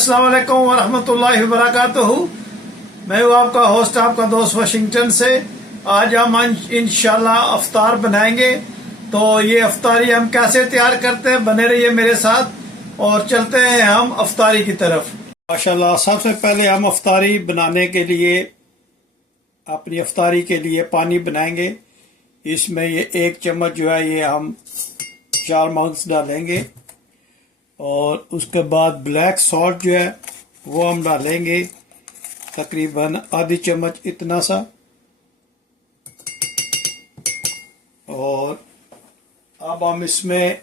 अस्सलाम वालेकुम वरहमतुल्लाहि वबरकातुहू। मैं हूँ आपका होस्ट, आपका दोस्त वाशिंगटन से। आज हम इंशाल्लाह अफ्तार बनाएंगे। तो ये अफ्तारी हम कैसे तैयार करते हैं, बने रहिए मेरे साथ और चलते हैं हम अफ्तारी की तरफ। माशाल्लाह, सबसे पहले हम अफ्तारी बनाने के लिए, अपनी अफ्तारी के लिए पानी बनाएंगे। इसमें ये 1 चम्मच जो है ये हम 4 माउंस डालेंगे और उसके बाद ब्लैक सॉल्ट जो है वो हम डालेंगे तकरीबन आधी चम्मच इतना सा। और अब हम इसमें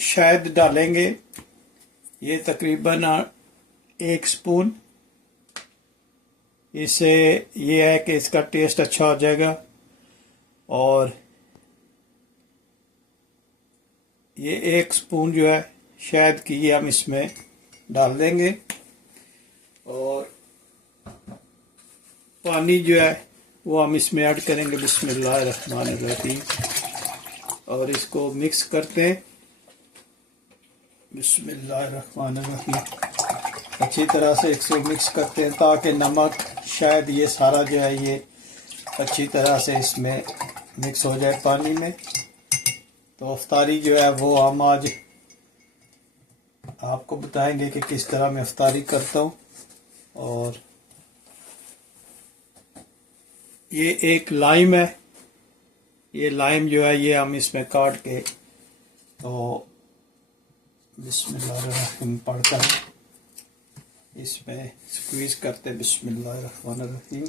शहद डालेंगे, ये तकरीबन 1 स्पून। इससे ये है कि इसका टेस्ट अच्छा हो जाएगा। और ये 1 स्पून जो है शहद की ये हम इसमें डाल देंगे। और पानी जो है वो हम इसमें ऐड करेंगे। बिस्मिल्लाहिर्रहमानिर्रहीम। और इसको मिक्स करते हैं। बिस्मिल्लाहिर्रहमानिर्रहीम। अच्छी तरह से इसको मिक्स करते हैं ताकि नमक, शायद ये सारा जो है ये अच्छी तरह से इसमें मिक्स हो जाए पानी में। तो अफ्तारी जो है वो हम आज आपको बताएंगे कि किस तरह मैं अफ्तारी करता हूँ। और ये एक लाइम है, ये लाइम जो है ये हम इसमें काट के, तो बिस्मिल्लाहिर्रहमानिर्रहीम पढ़कर इसमें स्क्वीज करते। बिस्मिल्लाहिर्रहमानिर्रहीम।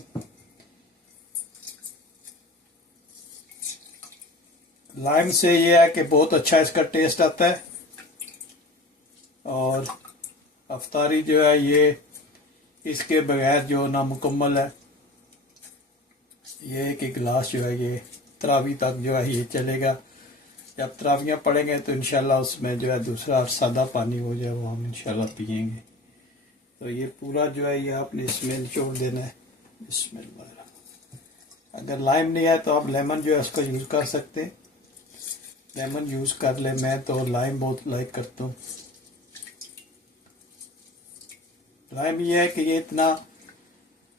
लाइम से ये है कि बहुत अच्छा इसका टेस्ट आता है। और अफ्तारी जो है ये इसके बगैर जो नामुकम्मल है। ये 1 गिलास जो है ये तरावी तक जो है ये चलेगा। जब तरावियाँ पड़ेंगे तो इंशाल्लाह उसमें जो है दूसरा सादा पानी हो जाए वो हम इंशाल्लाह पिएंगे। तो ये पूरा जो है ये आपने इसमें निचोड़ देना है। बिस्मिल्लाह। अगर लाइम नहीं है तो आप लेमन जो है उसका यूज़ कर सकते हैं। लेमन यूज़ कर ले, मैं तो लाइम बहुत लाइक करता हूँ। लाइम ये है कि ये इतना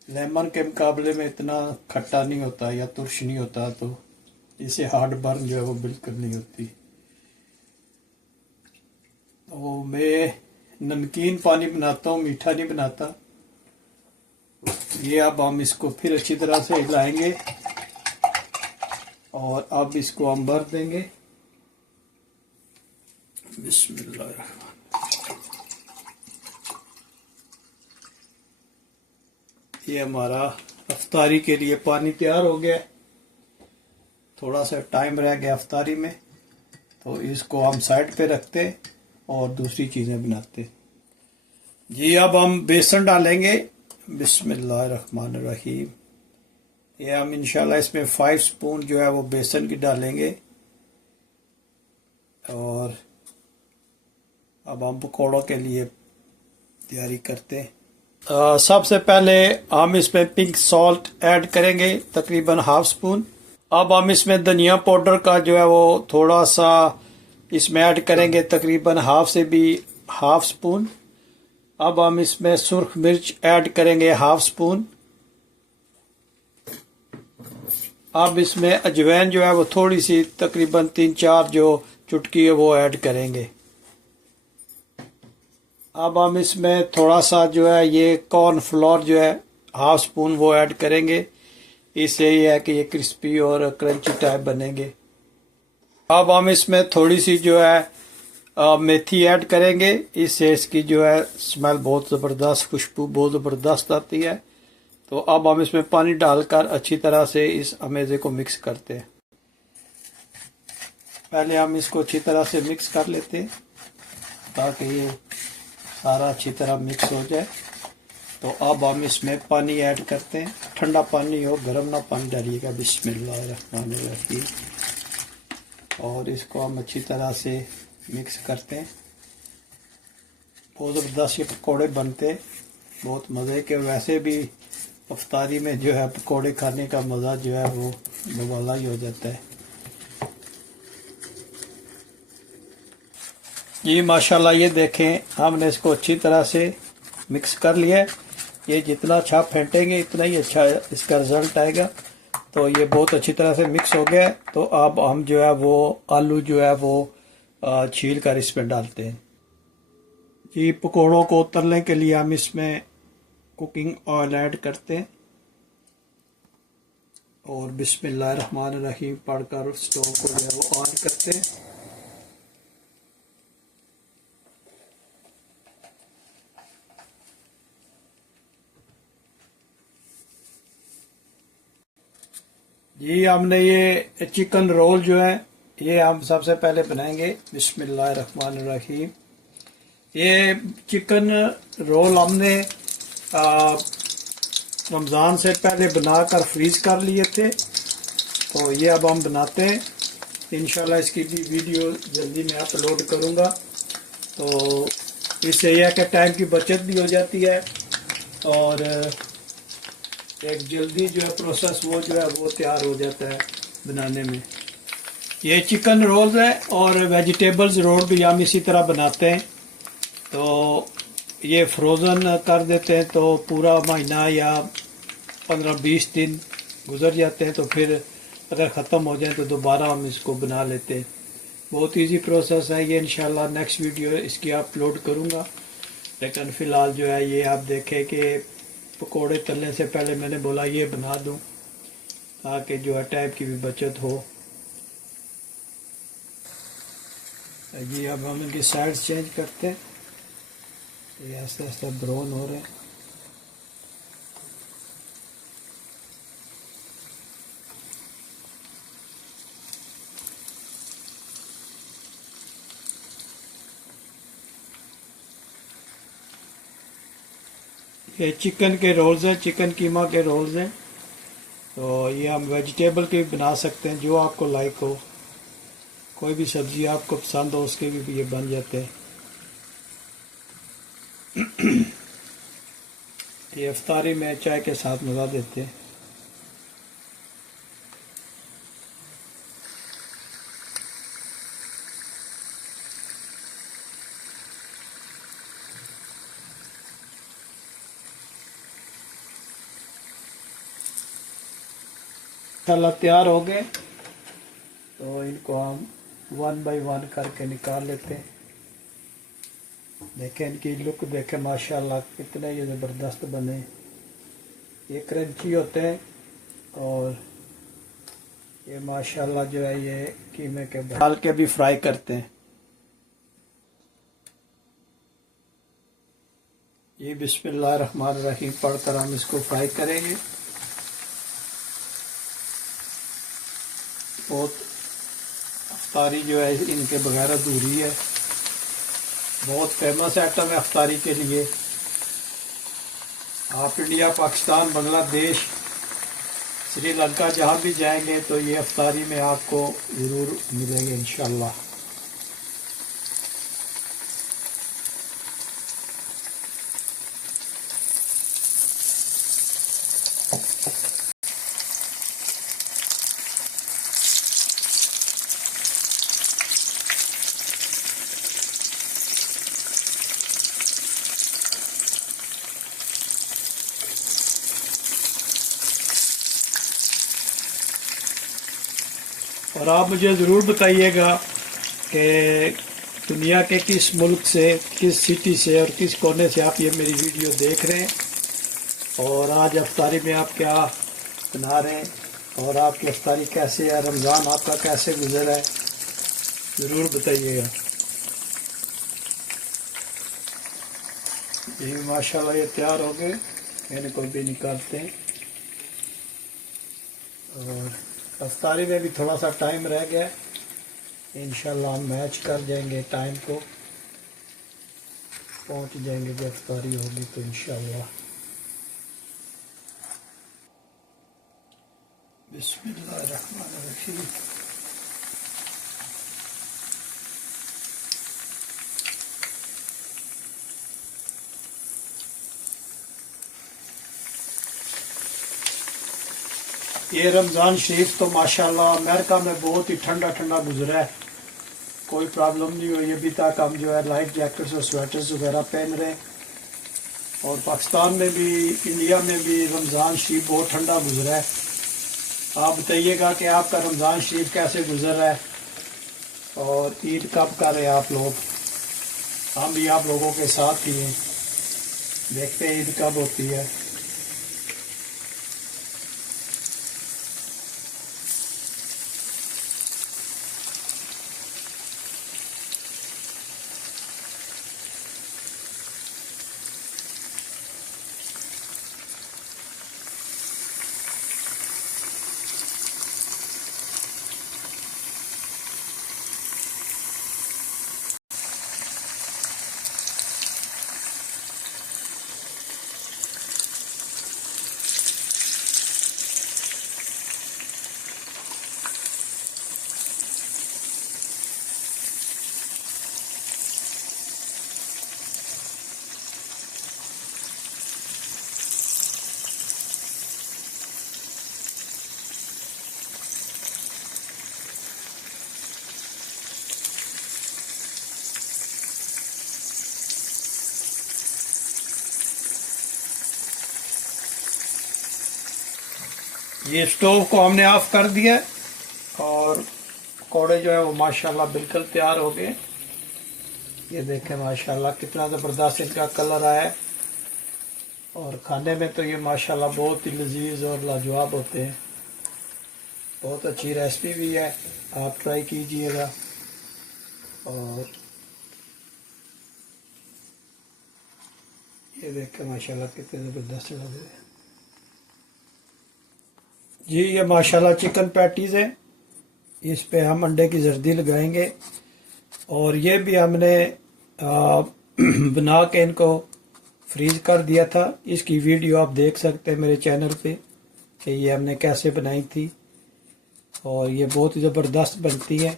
लेमन के मुकाबले में इतना खट्टा नहीं होता या तुर्श नहीं होता, तो इसे हार्ड बर्न जो है वो बिल्कुल नहीं होती। तो मैं नमकीन पानी बनाता हूँ, मीठा नहीं बनाता। ये अब हम इसको फिर अच्छी तरह से हिलाएंगे और अब इसको हम भर देंगे। बिस्मिल्लाह। ये हमारा अफ्तारी के लिए पानी तैयार हो गया। थोड़ा सा टाइम रह गया अफ्तारी में, तो इसको हम साइड पे रखते और दूसरी चीज़ें बनाते जी। अब हम बेसन डालेंगे। बिस्मिल्लाहिर्रहमानिर्रहीम। ये हम इंशाल्लाह इसमें 5 स्पून जो है वो बेसन की डालेंगे। और अब हम पकौड़ों के लिए तैयारी करते हैं। सबसे पहले हम इसमें पिंक सॉल्ट ऐड करेंगे तकरीबन 1/2 स्पून। अब हम इसमें धनिया पाउडर का जो है वो थोड़ा सा इसमें ऐड करेंगे तकरीबन 1/2 से भी 1/2 स्पून। अब हम इसमें सुर्ख मिर्च ऐड करेंगे 1/2 स्पून। अब इसमें अजवाइन जो है वो थोड़ी सी तकरीबन 3-4 जो चुटकी है वो ऐड करेंगे। अब हम इसमें थोड़ा सा जो है ये कॉर्न फ्लोर जो है 1/2 स्पून वो ऐड करेंगे। इससे ये है कि ये क्रिस्पी और क्रंची टाइप बनेंगे। अब हम इसमें थोड़ी सी जो है मेथी ऐड करेंगे। इससे इसकी जो है स्मेल बहुत ज़बरदस्त, खुशबू बहुत ज़बरदस्त आती है। तो अब हम इसमें पानी डालकर अच्छी तरह से इस अमेज़े को मिक्स करते हैं। पहले हम इसको अच्छी तरह से मिक्स कर लेते हैं ताकि ये सारा अच्छी तरह मिक्स हो जाए। तो अब हम इसमें पानी ऐड करते हैं। ठंडा पानी हो, गर्म ना पानी डालिएगा। बिस्मिल्लाहिर्रहमानिर्रहीम। और इसको हम अच्छी तरह से मिक्स करते हैं। बहुत ज़बरदस्त ये पकौड़े बनते, बहुत मज़े के। वैसे भी अफ्तारी में जो है पकौड़े खाने का मज़ा जो है वो निवाला ही हो जाता है। जी माशाल्लाह, ये देखें हमने इसको अच्छी तरह से मिक्स कर लिया है। ये जितना अच्छा फेंटेंगे इतना ही अच्छा इसका रिजल्ट आएगा। तो ये बहुत अच्छी तरह से मिक्स हो गया है। तो अब हम जो है वो आलू जो है वो छील कर इसमें डालते हैं। जी पकौड़ों को तलने के लिए हम इसमें कुकिंग ऑयल ऐड करते हैं और बिस्मिल्लाहिर्रहमानिर्रहीम पढ़कर स्टोव को जो है वो ऑन करते हैं। जी हमने ये चिकन रोल जो है ये हम सबसे पहले बनाएंगे। बिस्मिल्लाहिर्रहमानिर्रहीम। ये चिकन रोल हमने रमज़ान से पहले बनाकर फ्रीज कर लिए थे। तो ये अब हम बनाते हैं। इंशाल्लाह इसकी भी वीडियो जल्दी मैं अपलोड करूँगा। तो इससे यह है कि टाइम की बचत भी हो जाती है और एक जल्दी जो है प्रोसेस वो जो है वो तैयार हो जाता है बनाने में। ये चिकन रोल्स है और वेजिटेबल्स रोल भी हम इसी तरह बनाते हैं। तो ये फ्रोज़न कर देते हैं तो पूरा महीना या 15-20 दिन गुजर जाते हैं। तो फिर अगर ख़त्म हो जाए तो दोबारा हम इसको बना लेते हैं। बहुत इजी प्रोसेस है ये। इंशाल्लाह नेक्स्ट वीडियो इसकी अपलोड करूँगा। लेकिन फ़िलहाल जो है ये आप देखें कि पकोड़े तलने से पहले मैंने बोला ये बना दूं ताकि जो है टाइम की भी बचत हो। ये अब हम इनकी साइड्स चेंज करते हैं। ये आस्ते आस्ते ब्राउन हो रहे हैं। ये चिकन के रोल्स हैं, चिकन कीमा के रोल्स हैं। तो ये हम वेजिटेबल के भी बना सकते हैं जो आपको लाइक हो। कोई भी सब्ज़ी आपको पसंद हो उसके भी ये बन जाते हैं। ये इफ्तारी में चाय के साथ मज़ा देते हैं। इंशाल्लाह तैयार हो गए। तो इनको हम 1 बाय 1 करके निकाल लेते हैं। देखें इनकी लुक देखें माशाल्लाह कितने ये ज़बरदस्त बने। ये क्रंची होते हैं और ये माशाल्लाह जो है ये कीमे के डाल के भी फ्राई करते हैं। ये बिस्मिल्लाहिर्रहमानिर्रहीम पढ़कर हम इसको फ्राई करेंगे। बहुत अफ्तारी जो है इनके बगैर अधूरी है। बहुत फेमस आइटम है अफ्तारी के लिए। आप इंडिया, पाकिस्तान, बांग्लादेश, श्रीलंका जहाँ भी जाएंगे तो ये अफ्तारी में आपको ज़रूर मिलेंगे इंशाल्लाह। और आप मुझे ज़रूर बताइएगा कि दुनिया के किस मुल्क से, किस सिटी से और किस कोने से आप ये मेरी वीडियो देख रहे हैं और आज अफ्तारी में आप क्या बना रहे हैं और आपकी अफ्तारी कैसे है, रमज़ान आपका कैसे गुजरा है, ज़रूर बताइएगा। ये माशाल्लाह ये तैयार हो गए। इनको भी निकालते हैं और अफ्तारी में भी थोड़ा सा टाइम रह गया। इंशाल्लाह हम मैच कर जाएंगे, टाइम को पहुंच जाएंगे जब अफ्तारी होगी तो इंशाल्लाह। बिस्मिल्लाहिर्रहमानिर्रहीम। ये रमज़ान शरीफ तो माशाल्लाह अमेरिका में बहुत ही ठंडा ठंडा गुजरा है। कोई प्रॉब्लम नहीं हुई अभी तक। हम जो है लाइट जैकेट्स और स्वेटर्स वगैरह पहन रहे हैं और पाकिस्तान में भी, इंडिया में भी रमज़ान शरीफ बहुत ठंडा गुजरा है। आप बताइएगा कि आपका रमज़ान शरीफ कैसे गुजर रहा है और ईद कब कर रहे हैं आप लोग। हम भी आप लोगों के साथ ही हैं, देखते हैं ईद कब होती है। ये स्टोव को हमने ऑफ कर दिया और पकौड़े जो है वो माशाल्लाह बिल्कुल तैयार हो गए। ये देखें माशाल्लाह कितना ज़बरदस्त इनका कलर आया है और खाने में तो ये माशाल्लाह बहुत ही लजीज और लाजवाब होते हैं। बहुत अच्छी रेसिपी भी है, आप ट्राई कीजिएगा। और ये देखें माशाल्लाह कितने ज़बरदस्त लग रहे हैं जी। ये माशाल्लाह चिकन पैटीज़ है, इस पे हम अंडे की जर्दी लगाएंगे और ये भी हमने बना के इनको फ्रीज कर दिया था। इसकी वीडियो आप देख सकते हैं मेरे चैनल पे कि ये हमने कैसे बनाई थी और ये बहुत ही ज़बरदस्त बनती है।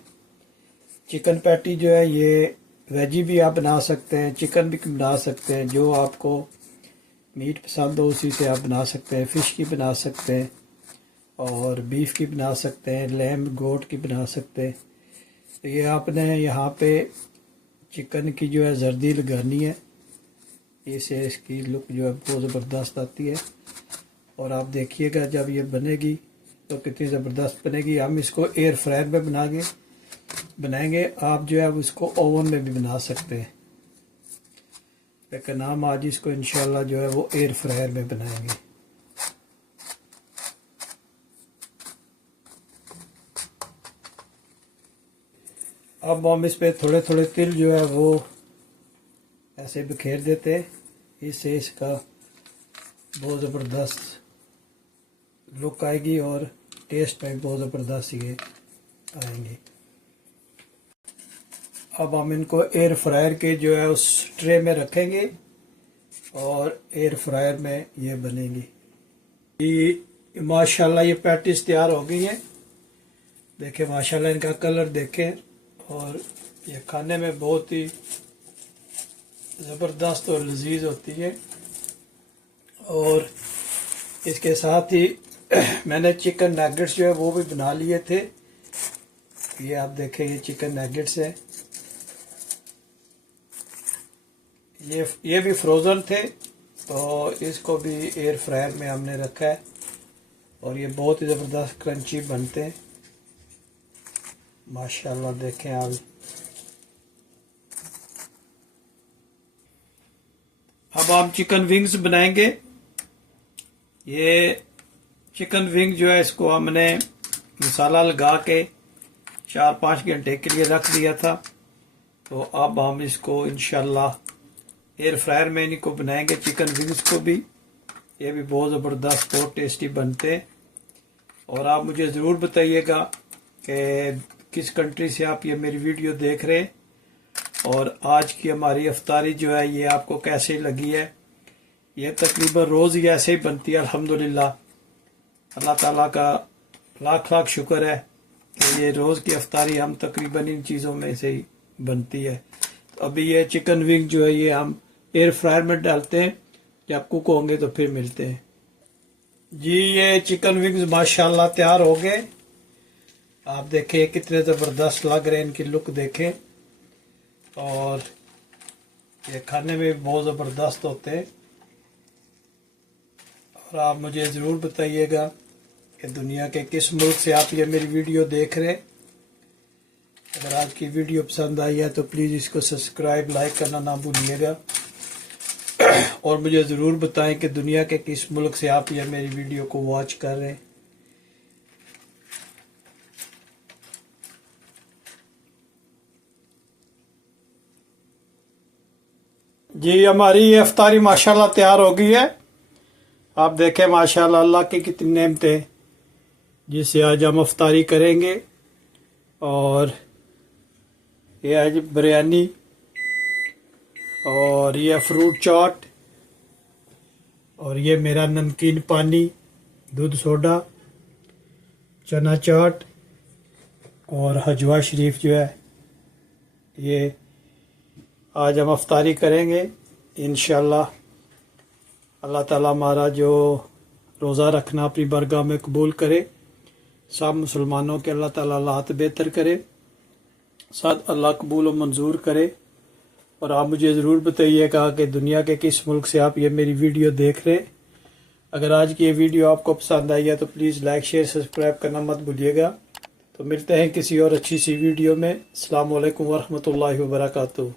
चिकन पैटी जो है ये वेजी भी आप बना सकते हैं, चिकन भी बना सकते हैं, जो आपको मीट पसंद हो उसी से आप बना सकते हैं। फ़िश की बना सकते हैं और बीफ की बना सकते हैं, लैम गोट की बना सकते हैं। तो ये आपने यहाँ पे चिकन की जो है जर्दी लगानी है, इससे इसकी लुक जो है बहुत ज़बरदस्त आती है। और आप देखिएगा जब ये बनेगी तो कितनी ज़बरदस्त बनेगी। हम इसको एयर फ्रायर में बनाएंगे। आप जो है इसको ओवन में भी बना सकते हैं, लेकिन हम आज इसको इंशाल्लाह जो है वो एयर फ्रायर में बनाएंगे। अब हम इस पे थोड़े थोड़े तिल जो है वो ऐसे बिखेर देते हैं, इससे इसका बहुत ज़बरदस्त लुक आएगी और टेस्ट में बहुत ज़बरदस्त ये आएंगे। अब हम इनको एयर फ्रायर के जो है उस ट्रे में रखेंगे और एयर फ्रायर में ये बनेंगी। ये माशाल्लाह ये पैटीज तैयार हो गई हैं। देखें माशाल्लाह इनका कलर देखें और ये खाने में बहुत ही ज़बरदस्त और लजीज होती है। और इसके साथ ही मैंने चिकन नगेट्स जो है वो भी बना लिए थे। ये आप देखें ये चिकन नगेट्स है, ये भी फ्रोज़न थे तो इसको भी एयर फ्रायर में हमने रखा है और ये बहुत ही ज़बरदस्त क्रंची बनते हैं माशाल्लाह। देखें आप, अब हम चिकन विंग्स बनाएंगे। ये चिकन विंग जो है इसको हमने मसाला लगा के 4-5 घंटे के लिए रख दिया था। तो अब हम इसको इंशाल्लाह एयर फ्रायर में इनको बनाएंगे चिकन विंग्स को भी। ये भी बहुत ज़बरदस्त बहुत टेस्टी बनते हैं। और आप मुझे ज़रूर बताइएगा कि किस कंट्री से आप ये मेरी वीडियो देख रहे हैं और आज की हमारी इफ्तारी जो है ये आपको कैसे लगी है। ये तकरीबन रोज़ ही ऐसे ही बनती है अल्हम्दुलिल्लाह। अल्लाह ताला का लाख लाख शुक्र है कि ये रोज़ की इफ्तारी हम तकरीबन इन चीज़ों में से ही बनती है। तो अभी ये चिकन विंग जो है ये हम एयर फ्रायर में डालते हैं, जब कुक होंगे तो फिर मिलते हैं जी। ये चिकन विंग्स माशाल्लाह तैयार हो गए। आप देखें कितने ज़बरदस्त लग रहे हैं, इनकी लुक देखें और ये खाने में बहुत ज़बरदस्त होते हैं। और आप मुझे ज़रूर बताइएगा कि दुनिया के किस मुल्क से आप ये मेरी वीडियो देख रहे हैं। अगर आज की वीडियो पसंद आई है तो प्लीज़ इसको सब्सक्राइब लाइक करना ना भूलिएगा और मुझे ज़रूर बताएं कि दुनिया के किस मुल्क से आप ये मेरी वीडियो को वॉच कर रहे हैं। जी हमारी ये इफ्तारी माशाल्लाह तैयार हो गई है। आप देखें माशाल्लाह अल्लाह की कितनी नेमतें जिससे आज हम इफ्तारी करेंगे। और ये आज बिरयानी और ये फ्रूट चाट और ये मेरा नमकीन पानी, दूध सोडा, चना चाट और हजवा शरीफ जो है ये आज हम इफ्तारी करेंगे इंशाल्लाह। अल्लाह ताला हमारा जो रोज़ा रखना अपनी बरगाह में कबूल करे। सब मुसलमानों के अल्लाह ताला हालात बेहतर करे, साथ अल्लाह कबूल और मंजूर करे। और आप मुझे ज़रूर बताइएगा कि दुनिया के किस मुल्क से आप ये मेरी वीडियो देख रहे हैं। अगर आज की ये वीडियो आपको पसंद आई है तो प्लीज़ लाइक शेयर सब्सक्राइब करना मत भूलिएगा। तो मिलते हैं किसी और अच्छी सी वीडियो में। अस्सलाम वालेकुम वरहमतुल्लाहि वबरकातुहू।